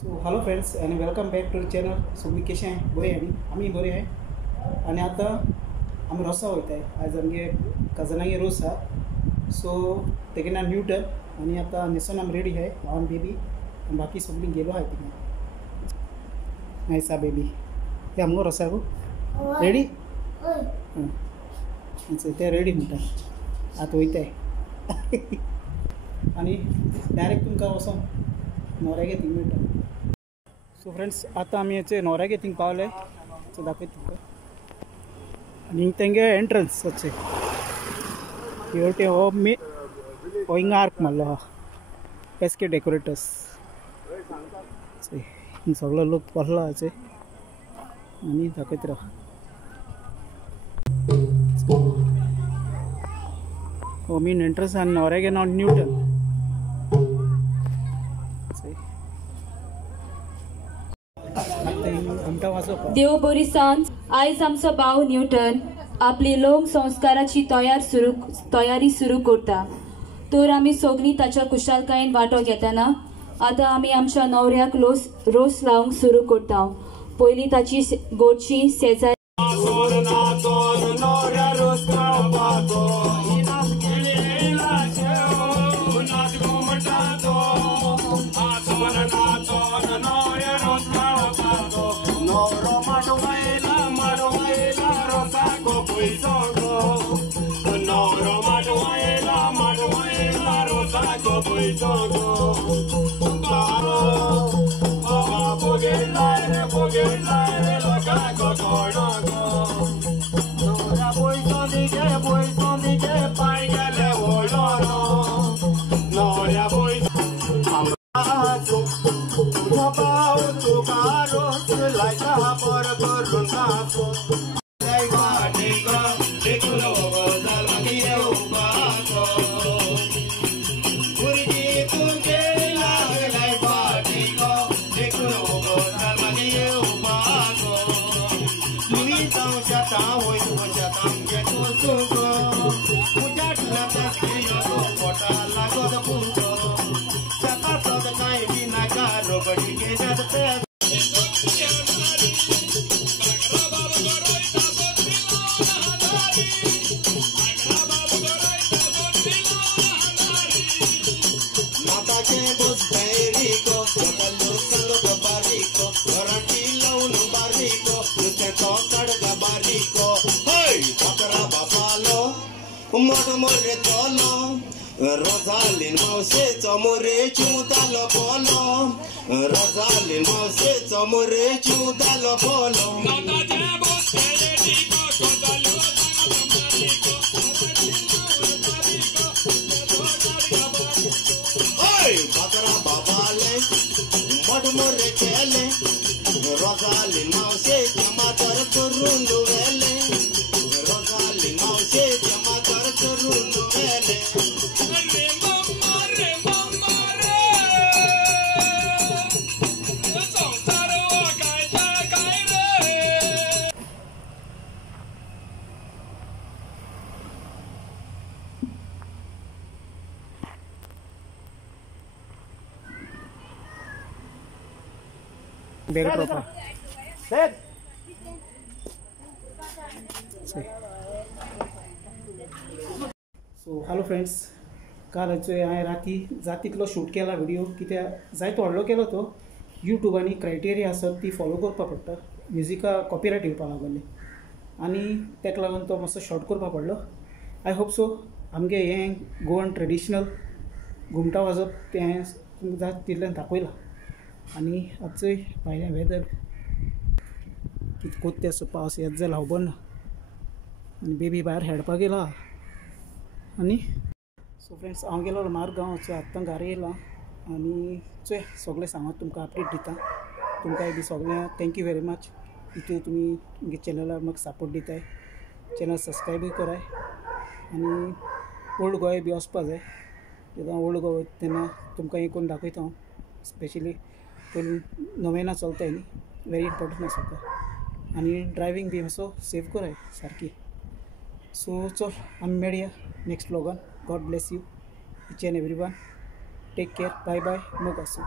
सो hello friends आणि welcome back to the channel. So मी कशें आहे बरें आहे आमी बरें आहे आणि आता आमी रोसा वयताय. आज आमगे कजनागे रोस आहा सो तेगे नांव न्यूटन आणि आता न्हेसून आमी रेडी आहे हांव बेबी आणि बाकी सगळीं गेलो आहाय थिंगा. नायसा बेबी ते आमगो रोसागो रेडी ते रेडी म्हणटा आतां वयताय आणि डायरेक्ट तुमकां वचोन न्हवऱ्यागे थिंग मेळटा. सो फ्रेंड्स आता आमी हेचे न्हवऱ्यागे थिंग पावले सो दाखयत तुमकां आणि तेंगे एंट्रन्स अच्छे हेवटे हो मे हो हिंगा आर्क मारलो हा एसके डेकोरेटर्स सगळो लोक बसला हेचे आणि दाखयत राव. हो मेन एंट्रन्स आनी न्हवऱ्यागे नांव न्यूटन. देव बरी सांज. आयज आमचो भाव न्यूटन आपली लोक संस्काराची तयारी सुरू करता तर आमी सगळीं ताच्या कुशलकायेन वांटो घेतना आतां आमी आमच्या न्हवऱ्याक रोस लावंक सुरू करता. पयलीं ताची गोडची शेजारी मोरे तोलो रोजालीन मावशेचो मोरे चिवतालो पोलो रोजालीन मावशेचो मोरे चिवतालो पोलो बकरा बाबाले मोठ मोरे केले रोजालीन मावशेच्या मातर करून वेले रोजालीन मावशेच्या मातर करून वेले सो हॅलो फ्रेंड्स काल हांवें राती जातीतलो शूट केला व्हिडिओ कित्याक जायतो व्हडलो केलो तो यूट्यूबांनी क्रायटेरिया आसत ती फॉलो करपा पडटा. म्युजिका कॉपीरायट येवपा लागले आनी तेका लागून तो मातसो शॉर्ट करपा पडलो. आय होप सो आमगे हें गोवन ट्रेडिशनल घुमटा वाजप तें हांवें जाता तितल्यान दाखयलां. आनी आजचोय भायलें वेदर कितें कोत्ते असो पावस येत जाल्यार खबर ना आनी बेबी भायर खेळपाक गेला आनी सो फ्रेंड्स हांव गेलो मारगांव आत्तां घरा येयलां आनी चोय सगळें सांगत तुमकां अपडेट दिता. तुमकांय बी सगळ्यांक थँक्यू व्हेरी मच इतू तुमी तुमगे चॅनलार म्हाका सपोर्ट दिताय. चॅनल सबस्क्रायबूय कराय आनी ओल्ड गोंय बी वचपा जाय जेन्ना ओल्ड गोवा तेन्ना तुमकां हें करून दाखयता हांव. स्पेशली पयलीं नोवेना चलताय न्ही व्हेरी इम्पॉर्टंट आसा आनी ड्रायवींग बी मातसो सेव कराय सारकी. सो चल आमी मेळया नेक्स्ट व्लॉगान. God bless you each and every one. Take care. Bye bye. मोग आसूं.